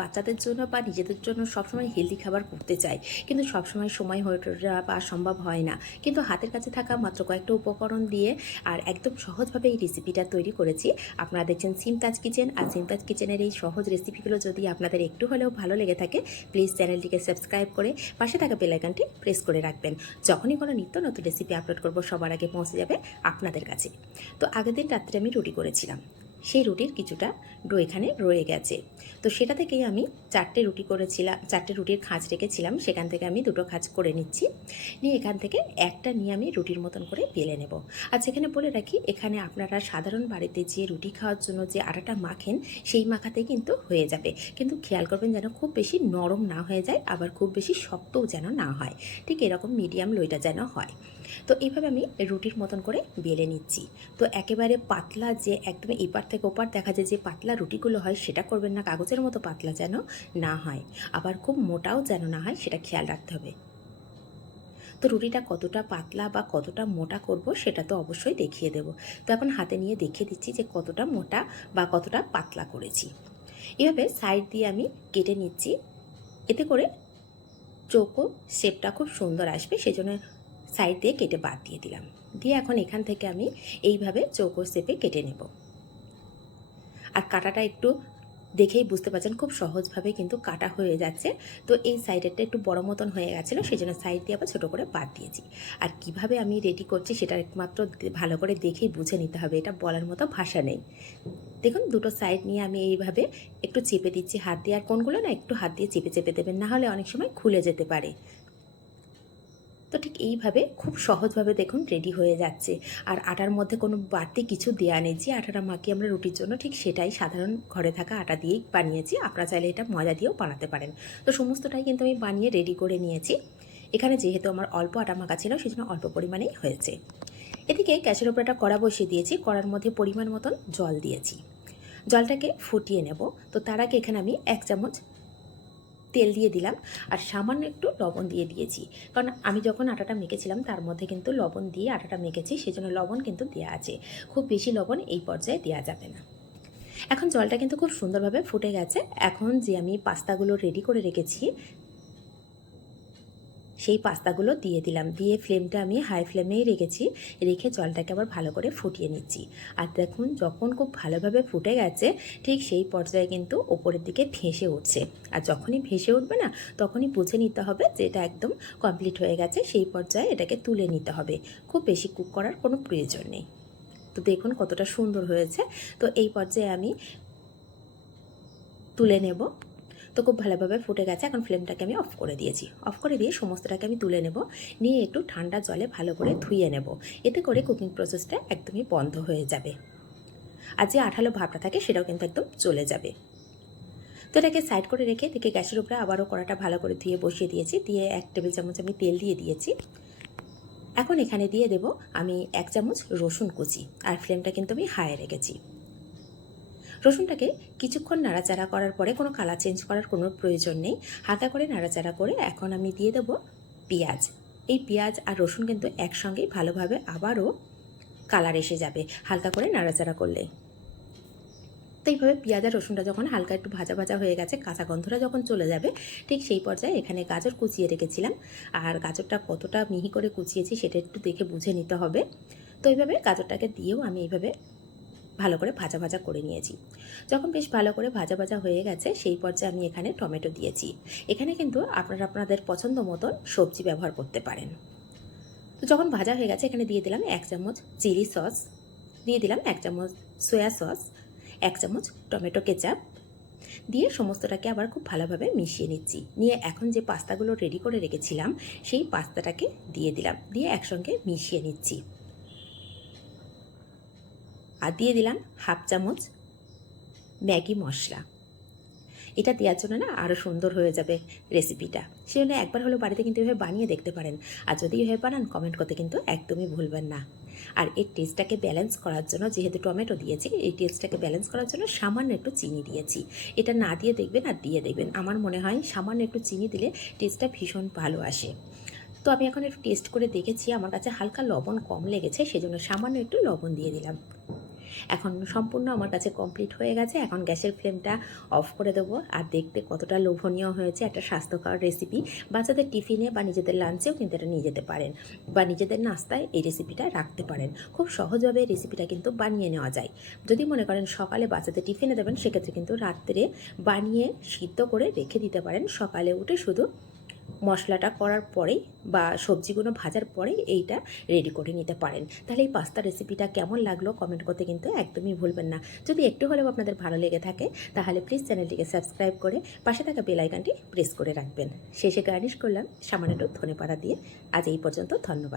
বাচ্চাদের জন্য বা নিজেদের জন্য সবসময় হেলদি খাবার করতে চাই, কিন্তু সবসময় সময় হয়ে ওঠে না বা সম্ভব হয় না। কিন্তু হাতের কাছে থাকা মাত্র কয়েকটা উপকরণ দিয়ে আর একদম সহজভাবে এই রেসিপিটা তৈরি করেছি। আপনারা দেখছেন সিমতাজ কিচেন, আর সিমতাজ কিচেনের এই সহজ রেসিপিগুলো যদি আপনাদের একটু হলেও ভালো লেগে থাকে, প্লিজ চ্যানেলটিকে সাবস্ক্রাইব করে পাশে থাকা বেল আইকনটি প্রেস করে রাখবেন। যখনই কোনো নিত্য নতুন রেসিপি আপলোড করব সবার আগে পৌঁছে যাবে আপনাদের কাছে। তো আগের দিন রাত্রে আমি রুটি করেছিলাম, সেই রুটির কিছুটা ডো এখানে রয়ে গেছে। তো সেটা থেকেই আমি 4টে রুটি করেছিলাম, 4টে রুটির খাঁজ রেখেছিলাম, সেখান থেকে আমি 2টো খাঁজ করে নিচ্ছি। নিয়ে এখান থেকে একটা নিয়ে আমি রুটির মতন করে বেলে নেব। আর সেখানে বলে রাখি, এখানে আপনারা সাধারণ বাড়িতে যে রুটি খাওয়ার জন্য যে আটাটা মাখেন সেই মাখাতেই কিন্তু হয়ে যাবে, কিন্তু খেয়াল করবেন যেন খুব বেশি নরম না হয়ে যায়, আবার খুব বেশি শক্তও যেন না হয়, ঠিক এরকম মিডিয়াম লোইটা যেন হয়। তো এইভাবে আমি রুটির মতন করে বেলে নিচ্ছি। তো একেবারে পাতলা যে একদম এপার থেকে ওপার দেখা যায় যে পাতলা রুটিগুলো হয়, সেটা করবেন না, কাগজের মতো পাতলা যেন না হয়, আবার খুব মোটাও যেন না হয়, সেটা খেয়াল রাখতে হবে। তো রুটিটা কতটা পাতলা বা কতটা মোটা করব সেটা তো অবশ্যই দেখিয়ে দেব। তো এখন হাতে নিয়ে দেখিয়ে দিচ্ছি যে কতটা মোটা বা কতটা পাতলা করেছি। এভাবে সাইড দিয়ে আমি কেটে নিচ্ছি, এতে করে চৌকো শেপটা খুব সুন্দর আসবে, সেজন্য সাইড দিয়ে কেটে বাদ দিয়ে দিলাম। দিয়ে এখন এখান থেকে আমি এইভাবে চৌকো শেপে কেটে নেব। আর কাটাটা একটু দেখেই বুঝতে পারছেন খুব সহজভাবে কিন্তু কাটা হয়ে যাচ্ছে। তো এই সাইডেরটা একটু বড় মতন হয়ে গেছিলো, সেই জন্য সাইড দিয়ে আবার ছোটো করে বাদ দিয়েছি। আর কিভাবে আমি রেডি করছি সেটা একমাত্র ভালো করে দেখেই বুঝে নিতে হবে, এটা বলার মতো ভাষা নেই। দেখুন, দুটো সাইড নিয়ে আমি এইভাবে একটু চেপে দিচ্ছি হাত দিয়ে, আর কোনগুলো না একটু হাত দিয়ে চেপে চেপে দেবেন, না হলে অনেক সময় খুলে যেতে পারে। তো ঠিক এইভাবে খুব সহজভাবে দেখুন রেডি হয়ে যাচ্ছে। আর আটার মধ্যে কোনো বাড়তি কিছু দেওয়া নেই, যে আটাটা মাখি আমরা রুটির জন্য ঠিক সেটাই সাধারণ ঘরে থাকা আটা দিয়েই বানিয়েছি। আপনারা চাইলে এটা ময়দা দিয়েও বানাতে পারেন। তো সমস্তটাই কিন্তু আমি বানিয়ে রেডি করে নিয়েছি। এখানে যেহেতু আমার অল্প আটা মাখা ছিল, সেজন্য অল্প পরিমাণেই হয়েছে। এদিকে গ্যাসের ওপর একটা কড়া বসিয়ে দিয়েছি, কড়ার মধ্যে পরিমাণ মতন জল দিয়েছি। জলটাকে ফুটিয়ে নেব। তো তার আগে এখানে আমি 1 চামচ তেল দিয়ে দিলাম, আর সামান্য একটু লবণ দিয়ে দিয়েছি, কারণ আমি যখন আটাটা মেখেছিলাম তার মধ্যে কিন্তু লবণ দিয়ে আটাটা মেখেছি, সেজন্য লবণ কিন্তু দেওয়া আছে। খুব বেশি লবণ এই পর্যায়ে দেওয়া যাবে না। এখন জলটা কিন্তু খুব সুন্দরভাবে ফুটে গেছে। এখন যে আমি পাস্তাগুলো রেডি করে রেখেছি সেই পাস্তাগুলো দিয়ে দিলাম, দিয়ে ফ্লেমটা আমি হাই ফ্লেমেই রেখেছি, রেখে জলটাকে আবার ভালো করে ফুটিয়ে নিচ্ছি। আর দেখুন, যখন খুব ভালোভাবে ফুটে গেছে ঠিক সেই পর্যায়ে কিন্তু ওপরের দিকে ভেসে উঠছে। আর যখনই ভেসে উঠবে না, তখনই বুঝে নিতে হবে যে এটা একদম কমপ্লিট হয়ে গেছে, সেই পর্যায়ে এটাকে তুলে নিতে হবে। খুব বেশি কুক করার কোনো প্রয়োজন নেই। তো দেখুন কতটা সুন্দর হয়েছে। তো এই পর্যায়ে আমি তুলে নেব। তো খুব ভালোভাবে ফুটে গেছে, এখন ফ্লেমটাকে আমি অফ করে দিয়েছি। অফ করে দিয়ে সমস্তটাকে আমি তুলে নেব, নিয়ে একটু ঠান্ডা জলে ভালো করে ধুয়ে নেব। এতে করে কুকিং প্রসেসটা একদমই বন্ধ হয়ে যাবে, আর যে আঠালো ভাবটা থাকে সেটাও কিন্তু একদম চলে যাবে। তো এটাকে সাইড করে রেখে থেকে গ্যাসের উপরে আবারও কড়াটা ভালো করে ধুয়ে বসিয়ে দিয়েছি, দিয়ে 1 টেবিল চামচ আমি তেল দিয়ে দিয়েছি। এখন এখানে দিয়ে দেব আমি 1 চামচ রসুন কুচি, আর ফ্লেমটা কিন্তু আমি হাই রেখেছি। রসুনটাকে কিছুক্ষণ নাড়াচাড়া করার পরে, কোনো কালার চেঞ্জ করার কোনো প্রয়োজন নেই, হালকা করে নাড়াচাড়া করে এখন আমি দিয়ে দেব পেঁয়াজ। এই পেঁয়াজ আর রসুন কিন্তু একসঙ্গেই ভালোভাবে আবারও কালার এসে যাবে হালকা করে নাড়াচাড়া করলে। তো এইভাবে পেঁয়াজ আর রসুনটা যখন হালকা একটু ভাজা ভাজা হয়ে গেছে, কাঁচা গন্ধটা যখন চলে যাবে, ঠিক সেই পর্যায়ে এখানে গাজর কুচিয়ে রেখেছিলাম। আর গাজরটা কতটা মিহি করে কুচিয়েছি সেটা একটু দেখে বুঝে নিতে হবে। তো এইভাবে গাজরটাকে দিয়েও আমি এইভাবে ভালো করে ভাজা ভাজা করে নিয়েছি। যখন বেশ ভালো করে ভাজা ভাজা হয়ে গেছে, সেই পর্যায়ে আমি এখানে টমেটো দিয়েছি। এখানে কিন্তু আপনারা আপনাদের পছন্দ মতন সবজি ব্যবহার করতে পারেন। তো যখন ভাজা হয়ে গেছে, এখানে দিয়ে দিলাম 1 চামচ চিলি সস, দিয়ে দিলাম 1 চামচ সয়া সস, 1 চামচ টমেটো কেচাপ, দিয়ে সমস্তটাকে আবার খুব ভালোভাবে মিশিয়ে নিচ্ছি। নিয়ে এখন যে পাস্তাগুলো রেডি করে রেখেছিলাম সেই পাস্তাটাকে দিয়ে দিলাম, দিয়ে একসঙ্গে মিশিয়ে নিচ্ছি। আর দিয়ে দিলাম 1/2 চামচ ম্যাগি মশলা। এটা দেওয়ার জন্য না আরও সুন্দর হয়ে যাবে রেসিপিটা। সেজন্য একবার হলেও বাড়িতে কিন্তু এভাবে বানিয়ে দেখতে পারেন। আর যদি এভাবে বানান, কমেন্ট করতে কিন্তু একদমই ভুলবেন না। আর এর টেস্টটাকে ব্যালেন্স করার জন্য, যেহেতু টমেটো দিয়েছি, এই টেস্টটাকে ব্যালেন্স করার জন্য সামান্য একটু চিনি দিয়েছি। এটা না দিয়ে দেখবেন আর দিয়ে দেখবেন, আমার মনে হয় সামান্য একটু চিনি দিলে টেস্টটা ভীষণ ভালো আসে। তো আমি এখন একটু টেস্ট করে দেখেছি, আমার কাছে হালকা লবণ কম লেগেছে, সেজন্য সামান্য একটু লবণ দিয়ে দিলাম। এখন সম্পূর্ণ আমার কাছে কমপ্লিট হয়ে গেছে। এখন গ্যাসের ফ্লেমটা অফ করে দেবো। আর দেখতে কতটা লোভনীয় হয়েছে, একটা স্বাস্থ্যকর রেসিপি। বাচ্চাদের টিফিনে বা নিজেদের লাঞ্চেও কিন্তু এটা নিয়ে যেতে পারেন, বা নিজেদের নাস্তায় এই রেসিপিটা রাখতে পারেন। খুব সহজভাবে এই রেসিপিটা কিন্তু বানিয়ে নেওয়া যায়। যদি মনে করেন সকালে বাচ্চাদের টিফিনে দেবেন, সেক্ষেত্রে কিন্তু রাত্রে বানিয়ে সিদ্ধ করে রেখে দিতে পারেন। সকালে উঠে শুধু মশলাটা করার পরেই বা সবজিগুলো ভাজার পরেই এইটা রেডি করে নিতে পারেন। তাহলে এই পাস্তা রেসিপিটা কেমন লাগলো কমেন্ট করতে কিন্তু একদমই ভুলবেন না। যদি একটু হলেও আপনাদের ভালো লেগে থাকে তাহলে প্লিজ চ্যানেলটিকে সাবস্ক্রাইব করে পাশে থাকা বেল আইকনটি প্রেস করে রাখবেন। শেষে গার্নিশ করলাম সামান্য একটু ধনেপাতা দিয়ে। আজ এই পর্যন্ত, ধন্যবাদ।